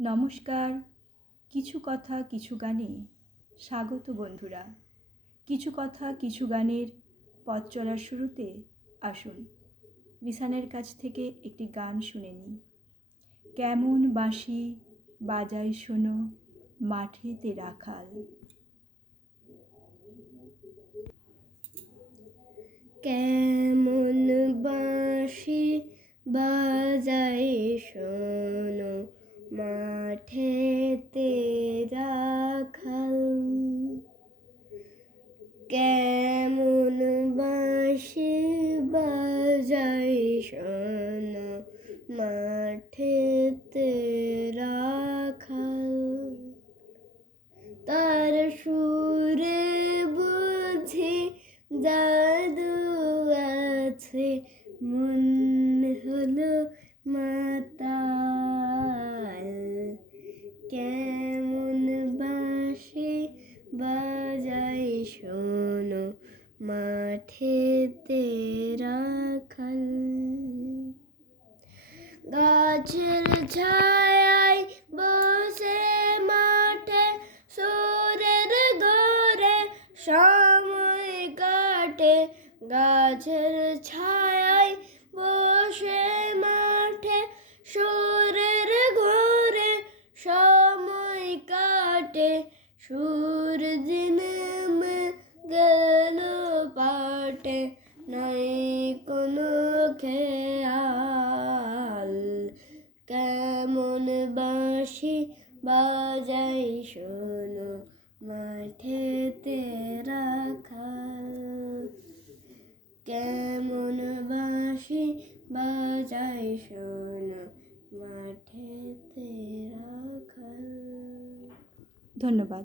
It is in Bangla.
নমস্কার। কিছু কথা, কিছু গানে স্বাগত বন্ধুরা। কিছু কথা, কিছু গানের পথ চলার শুরুতে আসুন। রিসানের কাছ থেকে একটি গান শুনে নিই। কেমন বাঁশি বাজাই শোনো মাঠেতে রাখাল। কেমন বাঁশি বাজায় শোনো মাঠেতে রাখাল কেমন বাঁশি বাজায় শোনো মাঠেতে রাখাল তার সুরে বুঝি জাদু আছে, মন হলো মাতাল মাঠেতে রাখাল গাছের ছায়ায় বসে মাঠে, সুরের ঘরে সময় কাটে। গাছের ছায়ায় বসে মাঠে, সুরের ঘরে সময় কাটে। সুর দিন গেল বাঁশি বাজাই শোনো মাঠেতে রাখাল কেমন বাঁশি বাজাই শোনো মাঠেতে রাখাল ধন্যবাদ।